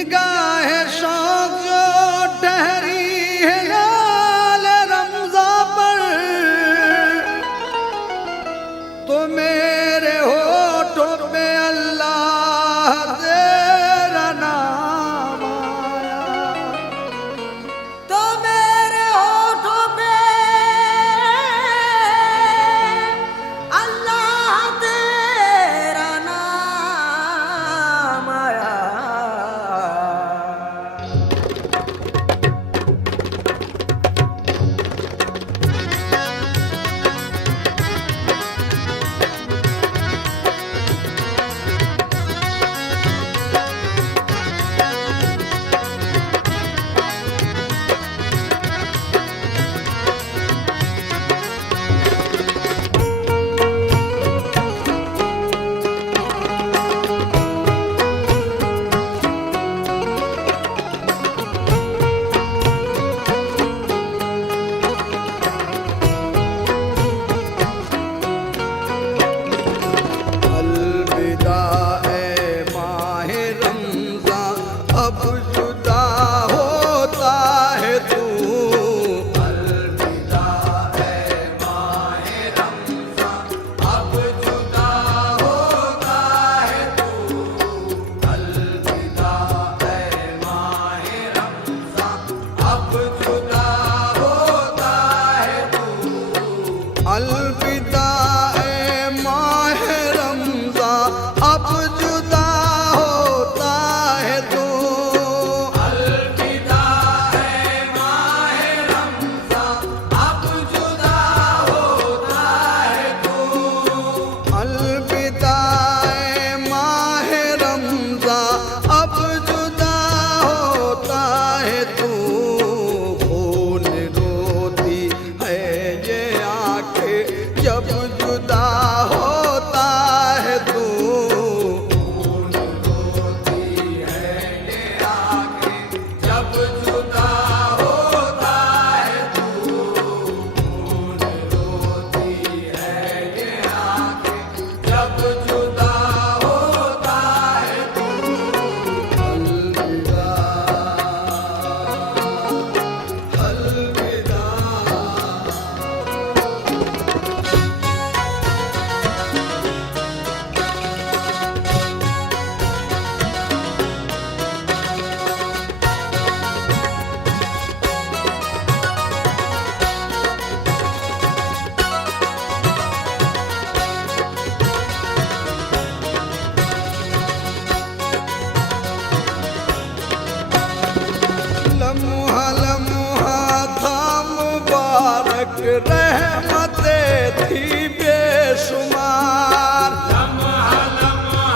निगाह शौक जो ठहरी है लाल रमज़ा पर, तो मेरे होठों पे अल्लाह तेरा नाम आया। तो मेरे होठों पे अल्लाह तेरा नाम आया। अलविदा ए माह रमज़ा, अब जुदा होता है तू। अलविदा है माह रमज़ा, अब जुदा होता है तू। अलविदा ए माह रमज़ा, अब जुदा होता है तू। खून रोती है ये आंखें जब जुदा होता है तू। खून रोती है ये आंखें जब जुदा होता है तू। खून रोती है ये आंखें जब जुदा होता है तू। अलविदा अलविदा। लम्हा लम्हा था मुबारक, रहमतें थी बेशुमार। लम्हा लम्हा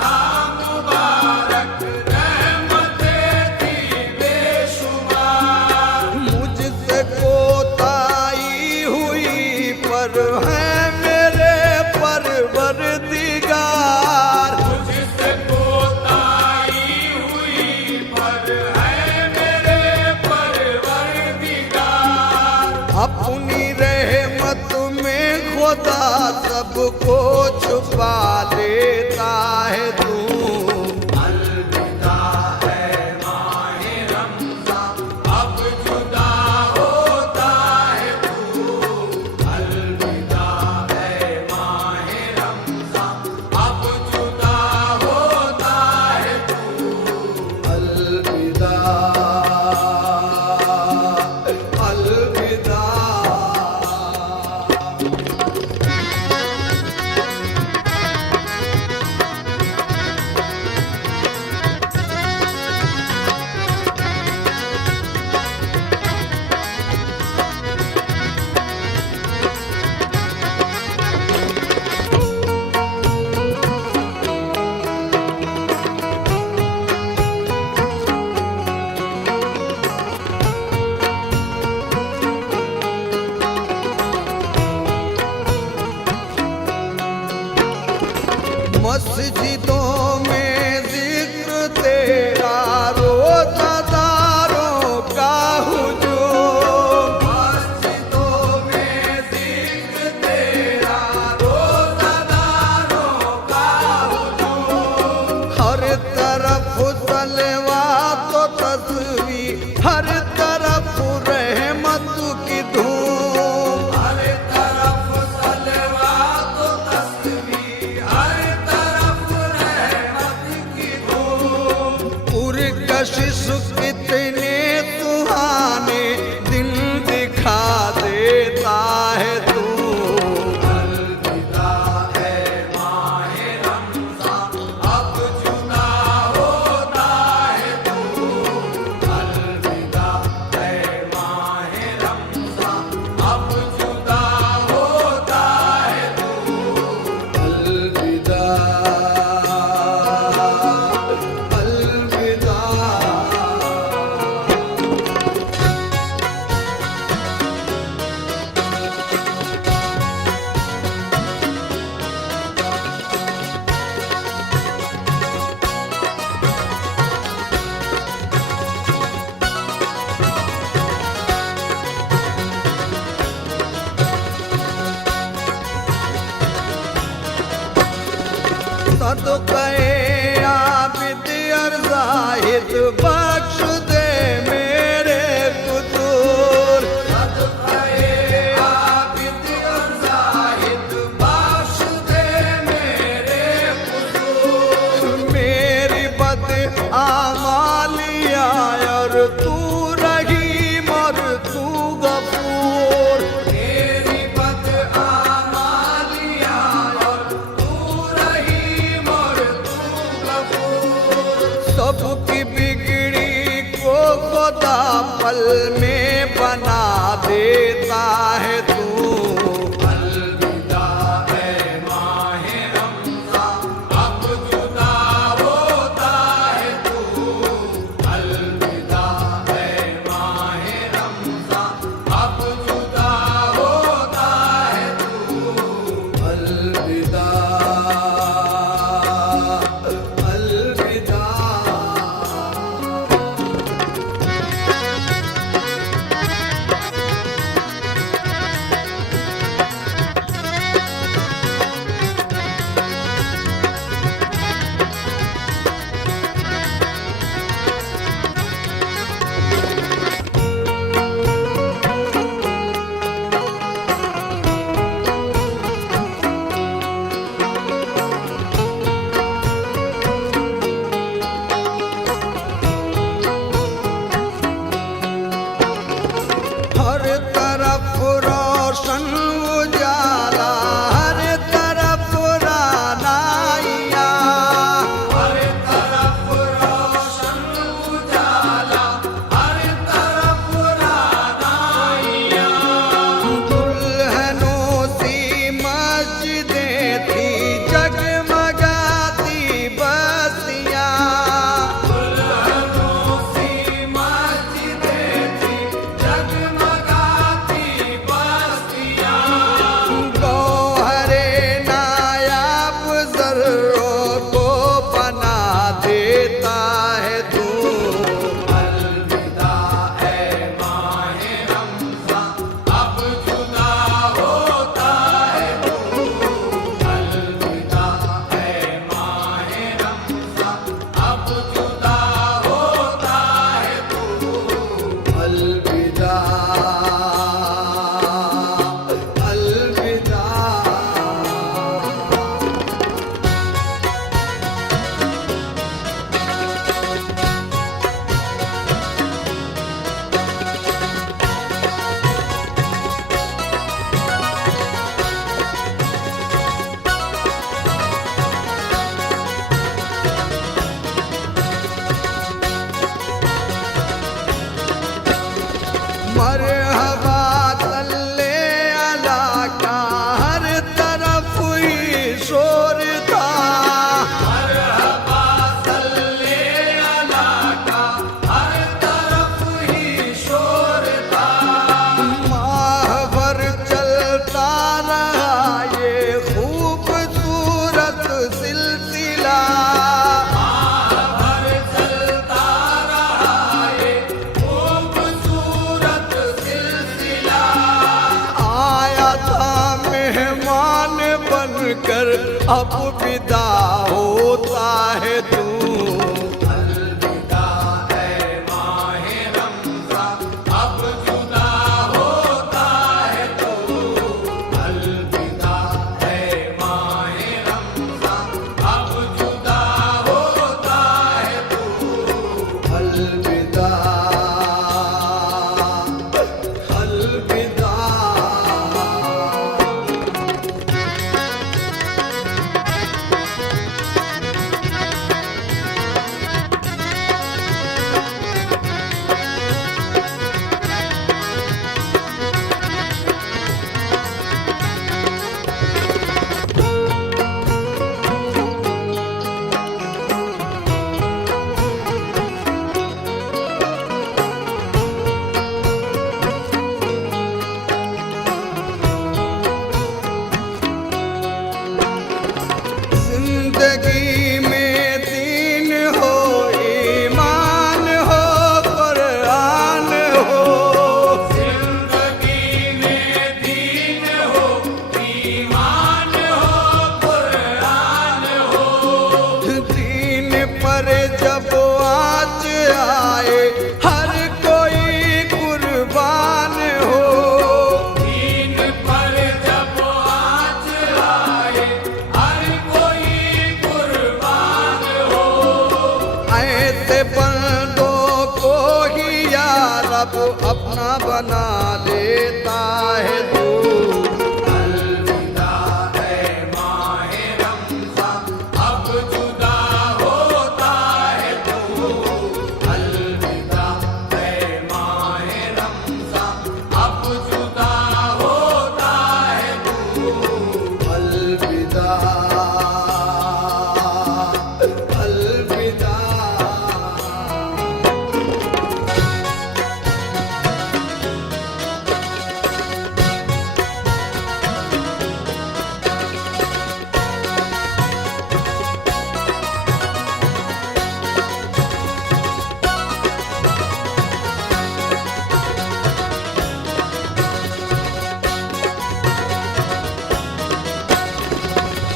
था मुबारक, रहमतें थी बेशुमार। मुझसे कोताही हुई पर है मेरे परवरदिगार। मुझसे कोताही हुई पर है मेरे परवरदिगार। अपनी रहमत में खुदा सबको छुपा लेता है तू। अलविदा है माह रमज़ा, अब जुदा होता है तू। अलविदा है माह रमज़ा, अब जुदा होता है तू। अलविदा अलविदा। मस्जिदों में जिक्र तेरा रोज़ादारों का हुजूम। मस्जिदों में जिक्र तेरा रोज़ादारों का हुजूम। हर तरफ सलवा कशिश कितने सुहाने दिन दिखा देता है तू। अलविदा है माहे रमज़ान, अब जुदा होता है तू। अलविदा है माहे रमज़ान, अब जुदा होता है तू। अलविदा अलविदा। सदक़े आबिद और ज़ाहिद बख्श दे मेरे कुतूर। सदक़े आबिद और ज़ाहिद बख्श दे मेरे कुसूर। मेरी बद आमालिया और तू रहीम और तू गफूर। मेरी बद आमालिया और तू रहीम और तू गफूर। सबकी बिगड़ी को खुदा पल में बना देता है तू। अलविदा है माहे रमज़ान, अब जुदा होता है तू। अलविदा है माहे रमज़ान, अब जुदा होता है तू। अलविदा अलविदा। हर तरफ रोशन उजाला, हर तरफ रानाइया। हर तरफ रोशन उजाला, हर तरफ रानाइयाँ। दुल्हनों सी मस्जिदें थी जगमगाती बस्तियाँ। दुल्हनों सी मस्जिदें थी जगमगाती बस्तियाँ। गौहरे नायाब ज़र्रों को बना देता है तू। अलविदा है माहे रमज़ान, अब जुदा होता है तू। अलविदा है माहे रमज़ान, अब जुदा होता है तू। अलविदा अलविदा। मरहबा सल्ले अला का हर तरफ ही शोर था। मरहबा सल्ले अला का हर तरफ ही शोर था। माहवर चलता रहा ये खूबसूरत सिलसिला। भर चलता रहा ये खूबसूरत सिलसिला। आया था मेहमान बनकर अब विदा होता है तू। अलविदा है माहे रमज़ान, अब जुदा होता है तू। अलविदा है माहे रमज़ान, अब जुदा बना देता है तू। अलविदा ऐ माहे रमज़ान, अब जुदा होता है तू। अलविदा ऐ माहे रमज़ान, अब जुदा होता है तू। अलविदा अलविदा।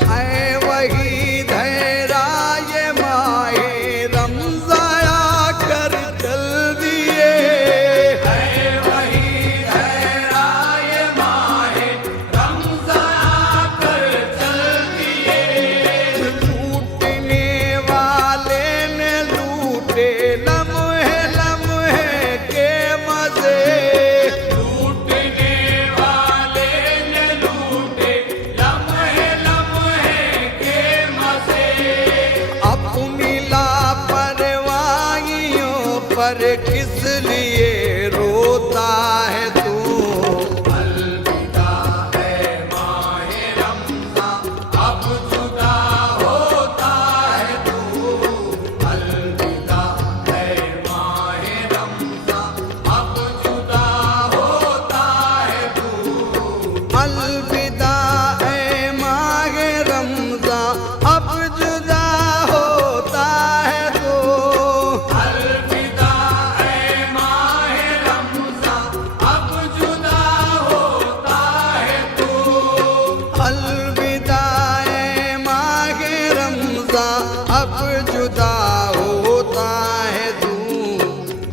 ऐ वही धैरा ये माहे रमज़ाया कर चल दिए। ऐ वही धैरा ये माहे रमज़ान कर चल दिए। लूटने वाले ने लूटे लम्हे लम्हे के मजे। लूटने वाले ने लूटे लम्हे लम्हे के मज़े। अपनी लापरवाहियों पर किस लिए रोता है तू। अलविदा ऐ माहे रमज़ान, अब जुदा होता है तू। अलविदा ऐ माहे रमज़ान, अब जुदा होता है तू। अलविदा ऐ माहे रमज़ान, अब जुदा होता है तो। अलविदा ऐ माहे रमज़ान, अब जुदा होता है तू। अलविदा ऐ माहे रमज़ान, अब जुदा होता है तू।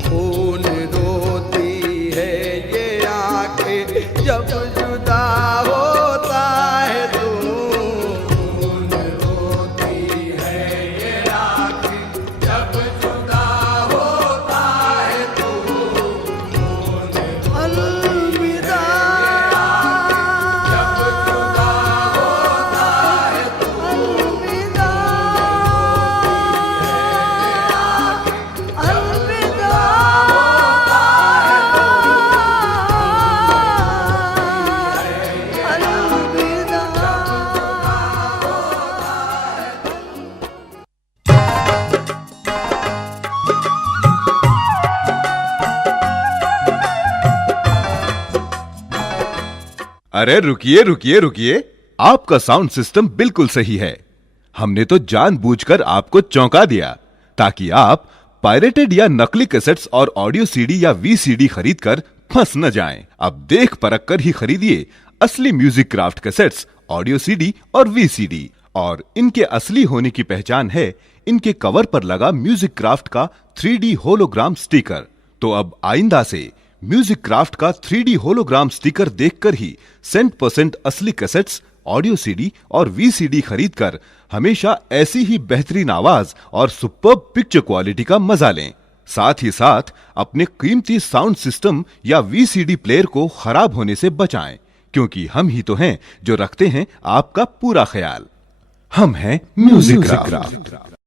खून रोती है ये आंखें जब जुदा होता है तू। खून रोती है ये आँखें जब जुदा होता है तू। खून अलविदा जब जुदा होता है तू। अलविदा अलविदा अरे रुकिए रुकिए रुकिए, आपका साउंड सिस्टम बिल्कुल सही है। हमने तो जानबूझकर आपको चौंका दिया ताकि आप पायरेटेड या नकली कैसेट्स और ऑडियो सीडी या वीसीडी खरीदकर फंस न जाएं। अब देख परख कर ही खरीदिए असली music craft cassettes, audio CD और वीसीडी। और इनके असली होने की पहचान है इनके कवर पर लगा म्यूजिक क्राफ्ट का 3D होलोग्राम स्टिकर। तो अब आइंदा से म्यूजिक क्राफ्ट का 3D होलोग्राम स्टिकर देखकर ही 100% असली कैसेट्स, ऑडियो सीडी और वीसीडी खरीदकर हमेशा ऐसी ही बेहतरीन आवाज और सुपर्ब पिक्चर क्वालिटी का मजा लें। साथ ही साथ अपने कीमती साउंड सिस्टम या वीसीडी प्लेयर को खराब होने से बचाएं, क्योंकि हम ही तो हैं जो रखते हैं आपका पूरा ख्याल। हम हैं म्यूजिक क्राफ्ट।